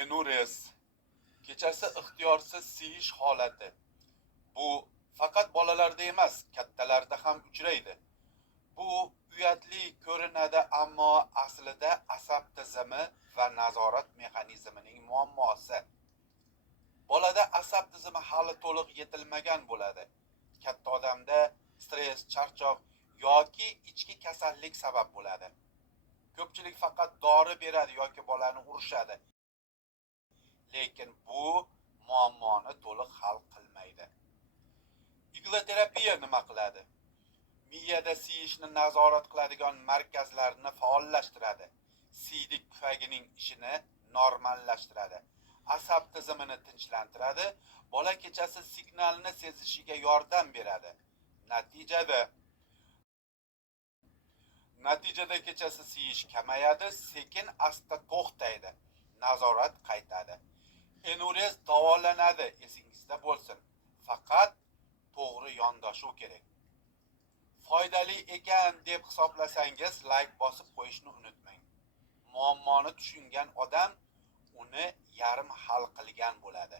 Enuris, kechasi ixtiyorsiz siyish holati. Bu faqat bolalarda emas, kattalarda ham uchraydi. Bu uyatli ko'rinadi, ammo aslida asab tizimi va nazorat mexanizmining muammosi. Bolada asab tizimi hali to'liq yetilmagan bo'ladi. Katta odamda stress, charchoq yoki ichki kasallik sabab bo'ladi. Ko'pchilik faqat dori beradi yoki bolani urishadi. Lekin bu muammoni to'liq hal qilmaydi. Igloterapiya nima qiladi? Miyada siyishni nazorat qiladigan markazlarni faollashtiradi. Siydik pufagining ishini normallashtiradi. Asab tizimini tinchlantiradi. Bola kechasi signalni sezishiga yordam beradi. Natijada kechasi siyish kamayadi, sekin asta to'xtaydi. Nazorat qaytadi. Enuris davolanadi, esingizda bo'lsin. Faqat to'g'ri yondashuv kerak. Foydali ekan deb hisoblasangiz, like bosib qo'yishni unutmang. Muammoni tushungan odam uni yarim hal qilgan bo'ladi.